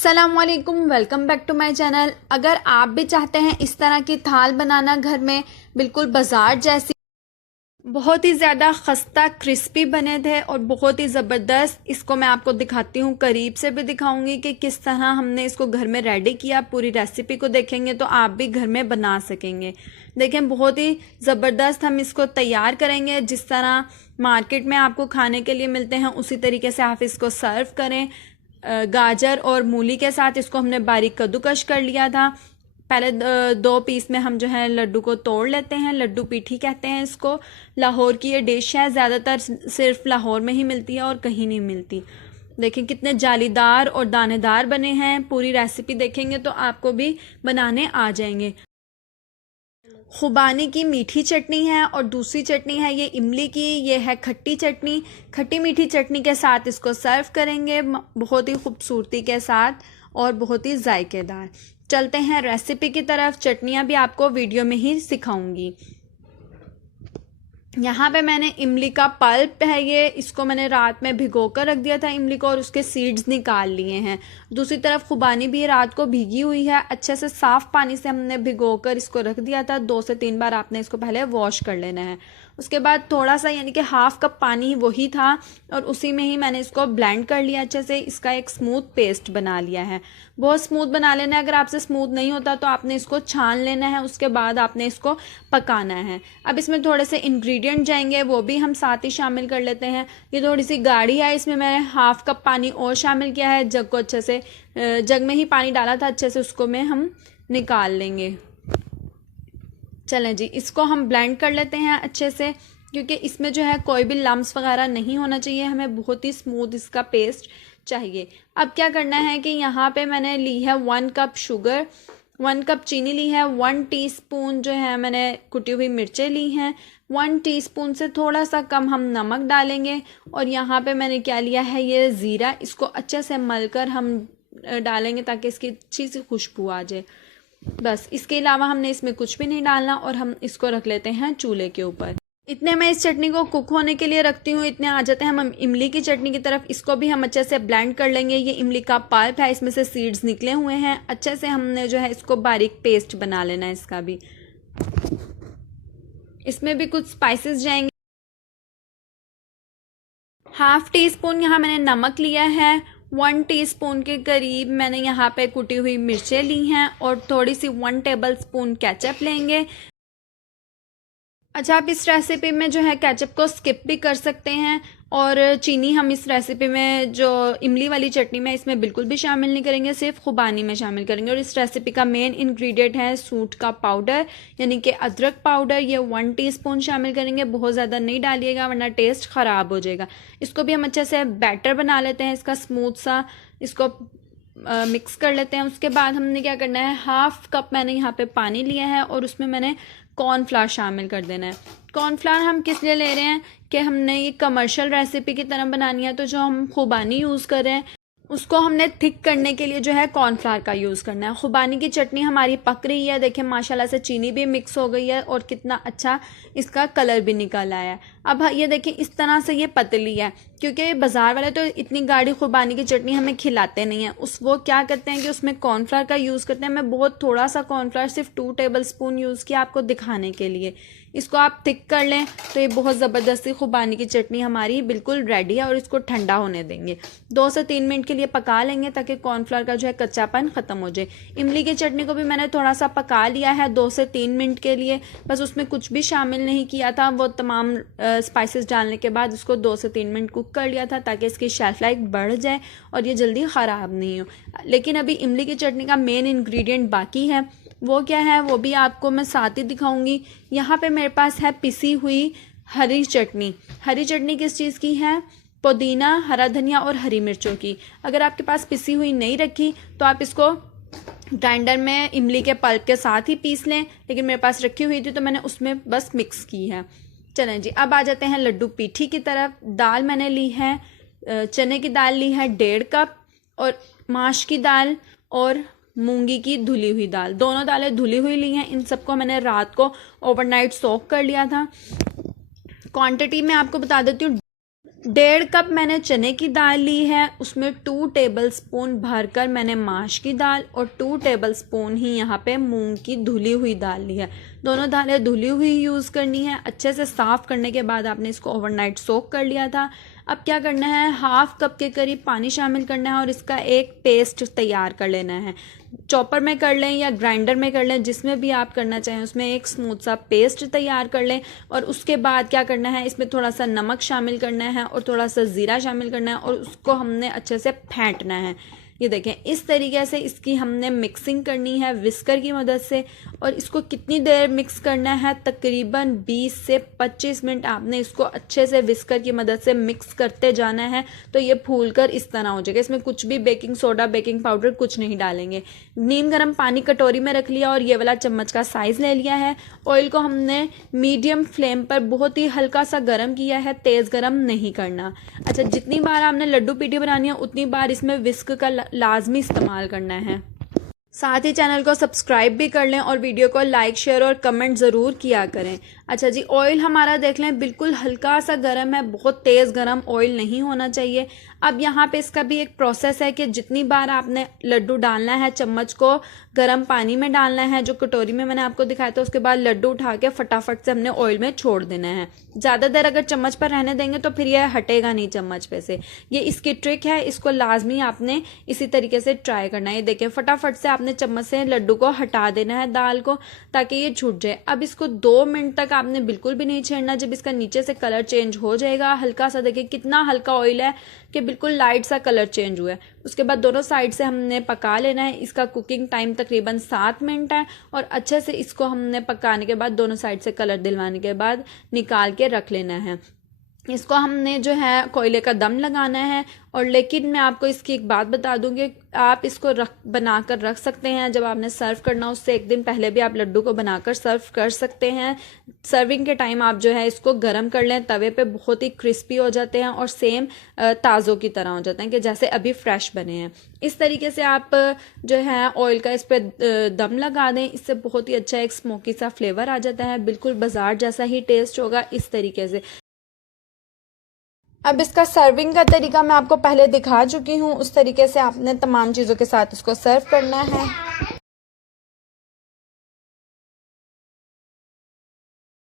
अस्सलामुअलैकुम, welcome back to my channel. अगर आप भी चाहते हैं इस तरह की थाल बनाना घर में बिल्कुल बाजार जैसी, बहुत ही ज़्यादा खस्ता क्रिस्पी बने थे और बहुत ही ज़बरदस्त, इसको मैं आपको दिखाती हूँ, करीब से भी दिखाऊंगी कि किस तरह हमने इसको घर में रेडी किया। पूरी रेसिपी को देखेंगे तो आप भी घर में बना सकेंगे। देखें, बहुत ही ज़बरदस्त हम इसको तैयार करेंगे। जिस तरह मार्केट में आपको खाने के लिए मिलते हैं उसी तरीके से आप इसको सर्व करें। गाजर और मूली के साथ इसको हमने बारीक कद्दूकश कर लिया था। पहले 2 पीस में हम जो है लड्डू को तोड़ लेते हैं। लड्डू पीठी कहते हैं इसको। लाहौर की ये डिश है, ज़्यादातर सिर्फ लाहौर में ही मिलती है और कहीं नहीं मिलती। देखें कितने जालीदार और दानेदार बने हैं। पूरी रेसिपी देखेंगे तो आपको भी बनाने आ जाएंगे। खुबानी की मीठी चटनी है और दूसरी चटनी है ये इमली की, ये है खट्टी चटनी। खट्टी मीठी चटनी के साथ इसको सर्व करेंगे बहुत ही खूबसूरती के साथ और बहुत ही जायकेदार। चलते हैं रेसिपी की तरफ। चटनियाँ भी आपको वीडियो में ही सिखाऊंगी। यहाँ पे मैंने इमली का पल्प है ये, इसको मैंने रात में भिगो कर रख दिया था इमली को और उसके सीड्स निकाल लिए हैं। दूसरी तरफ खुबानी भी रात को भीगी हुई है, अच्छे से साफ़ पानी से हमने भिगो कर इसको रख दिया था। 2 से 3 बार आपने इसको पहले वॉश कर लेना है। उसके बाद थोड़ा सा यानी कि हाफ कप पानी वही था और उसी में ही मैंने इसको ब्लेंड कर लिया अच्छे से। इसका एक स्मूथ पेस्ट बना लिया है। बहुत स्मूथ बना लेना है। अगर आपसे स्मूथ नहीं होता तो आपने इसको छान लेना है, उसके बाद आपने इसको पकाना है। अब इसमें थोड़े से इंग्रेडिएंट जाएंगे, वो भी हम साथ ही शामिल कर लेते हैं। ये थोड़ी सी गाढ़ी है, इसमें मैंने हाफ कप पानी और शामिल किया है। जग को अच्छे से, जग में ही पानी डाला था अच्छे से, उसको में हम निकाल लेंगे। चलें जी, इसको हम ब्लेंड कर लेते हैं अच्छे से, क्योंकि इसमें जो है कोई भी लम्स वगैरह नहीं होना चाहिए। हमें बहुत ही स्मूथ इसका पेस्ट चाहिए। अब क्या करना है कि यहाँ पे मैंने ली है 1 कप शुगर, 1 कप चीनी ली है, 1 टीस्पून जो है मैंने कुटी हुई मिर्चें ली हैं, 1 टीस्पून से थोड़ा सा कम हम नमक डालेंगे। और यहाँ पे मैंने क्या लिया है, ये ज़ीरा, इसको अच्छे से मलकर हम डालेंगे ताकि इसकी अच्छी सी खुशबू आ जाए। बस, इसके अलावा हमने इसमें कुछ भी नहीं डालना और हम इसको रख लेते हैं चूल्हे के ऊपर। इतने मैं इस चटनी को कुक होने के लिए रखती हूँ। इतने आ जाते हैं हम इमली की चटनी की तरफ। इसको भी हम अच्छे से ब्लेंड कर लेंगे। ये इमली का पल्प है, इसमें से सीड्स निकले हुए हैं। अच्छे से हमने जो है इसको बारीक पेस्ट बना लेना है इसका भी। इसमें भी कुछ स्पाइसेस जाएंगे। हाफ टी स्पून यहाँ मैंने नमक लिया है, 1 टीस्पून के करीब मैंने यहाँ पे कुटी हुई मिर्चें ली हैं और थोड़ी सी 1 टेबलस्पून केचप लेंगे। अच्छा, आप इस रेसिपी में जो है केचप को स्किप भी कर सकते हैं और चीनी हम इस रेसिपी में, जो इमली वाली चटनी में, इसमें बिल्कुल भी शामिल नहीं करेंगे, सिर्फ खुबानी में शामिल करेंगे। और इस रेसिपी का मेन इंग्रेडिएंट है सूंठ का पाउडर यानी कि अदरक पाउडर। ये 1 टीस्पून शामिल करेंगे, बहुत ज़्यादा नहीं डालिएगा वरना टेस्ट ख़राब हो जाएगा। इसको भी हम अच्छे से बैटर बना लेते हैं इसका स्मूथ सा, इसको मिक्स कर लेते हैं। उसके बाद हमने क्या करना है, हाफ कप मैंने यहाँ पे पानी लिया है और उसमें मैंने कॉर्नफ्लावर शामिल कर देना है। कॉर्नफ्लावर हम किस लिए ले रहे हैं कि हमने ये कमर्शियल रेसिपी की तरह बनानी है, तो जो हम खुबानी यूज़ कर रहे हैं उसको हमने थिक करने के लिए जो है कॉर्नफ्लावर का यूज़ करना है। खुबानी की चटनी हमारी पक रही है, देखें माशाल्लाह से चीनी भी मिक्स हो गई है और कितना अच्छा इसका कलर भी निकल आया है। अब ये देखें इस तरह से ये पतली है, क्योंकि बाज़ार वाले तो इतनी गाढ़ी खुबानी की चटनी हमें खिलाते नहीं हैं। वो क्या करते हैं कि उसमें कॉर्नफ्लावर का यूज़ करते हैं। मैं बहुत थोड़ा सा कॉर्नफ्लावर, सिर्फ 2 टेबलस्पून यूज़ किया आपको दिखाने के लिए। इसको आप थिक कर लें तो ये बहुत ज़बरदस्ती खुबानी की चटनी हमारी बिल्कुल रेडी है। और इसको ठंडा होने देंगे, 2 से 3 मिनट के लिए पका लेंगे ताकि कॉर्नफ्लावर का जो है कच्चापन ख़त्म हो जाए। इमली की चटनी को भी मैंने थोड़ा सा पका लिया है 2 से 3 मिनट के लिए, बस उसमें कुछ भी शामिल नहीं किया था। वो तमाम स्पाइसेस डालने के बाद इसको 2 से 3 मिनट कुक कर लिया था ताकि इसकी शेल्फ लाइफ बढ़ जाए और ये जल्दी ख़राब नहीं हो। लेकिन अभी इमली की चटनी का मेन इंग्रेडिएंट बाकी है। वो क्या है वो भी आपको मैं साथ ही दिखाऊंगी। यहाँ पे मेरे पास है पिसी हुई हरी चटनी। हरी चटनी किस चीज़ की है? पुदीना, हरा धनिया और हरी मिर्चों की। अगर आपके पास पिसी हुई नहीं रखी तो आप इसको ग्राइंडर में इमली के पल्प के साथ ही पीस लें, लेकिन मेरे पास रखी हुई थी तो मैंने उसमें बस मिक्स की है। चलें जी, अब आ जाते हैं लड्डू पीठी की तरफ। दाल मैंने ली है, चने की दाल ली है 1.5 कप और माश की दाल और मूंगी की धुली हुई दाल, दोनों दालें धुली हुई ली हैं। इन सबको मैंने रात को ओवरनाइट सोक कर लिया था। क्वांटिटी में आपको बता देती हूँ, 1.5 कप मैंने चने की दाल ली है, उसमें 2 टेबलस्पून भरकर मैंने माश की दाल और 2 टेबलस्पून ही यहाँ पे मूंग की धुली हुई दाल ली है। दोनों दालें धुली हुई यूज़ करनी है। अच्छे से साफ़ करने के बाद आपने इसको ओवरनाइट सोक कर लिया था। अब क्या करना है, 1/2 कप के करीब पानी शामिल करना है और इसका एक पेस्ट तैयार कर लेना है। चॉपर में कर लें या ग्राइंडर में कर लें, जिसमें भी आप करना चाहें उसमें एक स्मूथ सा पेस्ट तैयार कर लें। और उसके बाद क्या करना है, इसमें थोड़ा सा नमक शामिल करना है और थोड़ा सा ज़ीरा शामिल करना है और उसको हमने अच्छे से फेंटना है। ये देखें, इस तरीके से इसकी हमने मिक्सिंग करनी है विस्कर की मदद से। और इसको कितनी देर मिक्स करना है, तकरीबन 20 से 25 मिनट आपने इसको अच्छे से विस्कर की मदद से मिक्स करते जाना है। तो ये फूल कर इस तरह हो जाएगा। इसमें कुछ भी बेकिंग सोडा, बेकिंग पाउडर कुछ नहीं डालेंगे। नीम गर्म पानी कटोरी में रख लिया और ये वाला चम्मच का साइज़ ले लिया है। ऑयल को हमने मीडियम फ्लेम पर बहुत ही हल्का सा गर्म किया है, तेज़ गर्म नहीं करना। अच्छा, जितनी बार आपने लड्डू पीठी बनानी है उतनी बार इसमें विस्क का लाजमी इस्तेमाल करना है। साथ ही चैनल को सब्सक्राइब भी कर लें और वीडियो को लाइक, शेयर और कमेंट ज़रूर किया करें। अच्छा जी, ऑयल हमारा देख लें बिल्कुल हल्का सा गर्म है, बहुत तेज़ गर्म ऑयल नहीं होना चाहिए। अब यहाँ पे इसका भी एक प्रोसेस है कि जितनी बार आपने लड्डू डालना है, चम्मच को गर्म पानी में डालना है जो कटोरी में मैंने आपको दिखाया था, उसके बाद लड्डू उठा के फटाफट से हमने ऑयल में छोड़ देना है। ज़्यादा देर अगर चम्मच पर रहने देंगे तो फिर यह हटेगा नहीं चम्मच पे से। ये इसकी ट्रिक है, इसको लाजमी आपने इसी तरीके से ट्राई करना है। ये देखें, फटाफट से आपने चम्मच से लड्डू को हटा देना है दाल को, ताकि ये छूट जाए। अब इसको 2 मिनट तक आपने बिल्कुल भी नहीं छेड़ना। जब इसका नीचे से कलर चेंज हो जाएगा हल्का सा, देखिए कितना हल्का ऑयल है कि बिल्कुल लाइट सा कलर चेंज हुआ है। उसके बाद दोनों साइड से हमने पका लेना है। इसका कुकिंग टाइम तकरीबन 7 मिनट है और अच्छे से इसको हमने पकाने के बाद दोनों साइड से कलर दिलवाने के बाद निकाल के रख लेना है। इसको हमने जो है कोयले का दम लगाना है। और लेकिन मैं आपको इसकी एक बात बता दूंगी, आप इसको बनाकर रख सकते हैं। जब आपने सर्व करना उससे एक दिन पहले भी आप लड्डू को बनाकर सर्व कर सकते हैं। सर्विंग के टाइम आप जो है इसको गर्म कर लें तवे पे, बहुत ही क्रिस्पी हो जाते हैं और सेम ताज़ों की तरह हो जाते हैं कि जैसे अभी फ्रेश बने हैं। इस तरीके से आप जो है ऑयल का इस पर दम लगा दें, इससे बहुत ही अच्छा एक स्मोकी सा फ्लेवर आ जाता है, बिल्कुल बाजार जैसा ही टेस्ट होगा इस तरीके से। अब इसका सर्विंग का तरीका मैं आपको पहले दिखा चुकी हूँ, उस तरीके से आपने तमाम चीज़ों के साथ इसको सर्व करना है।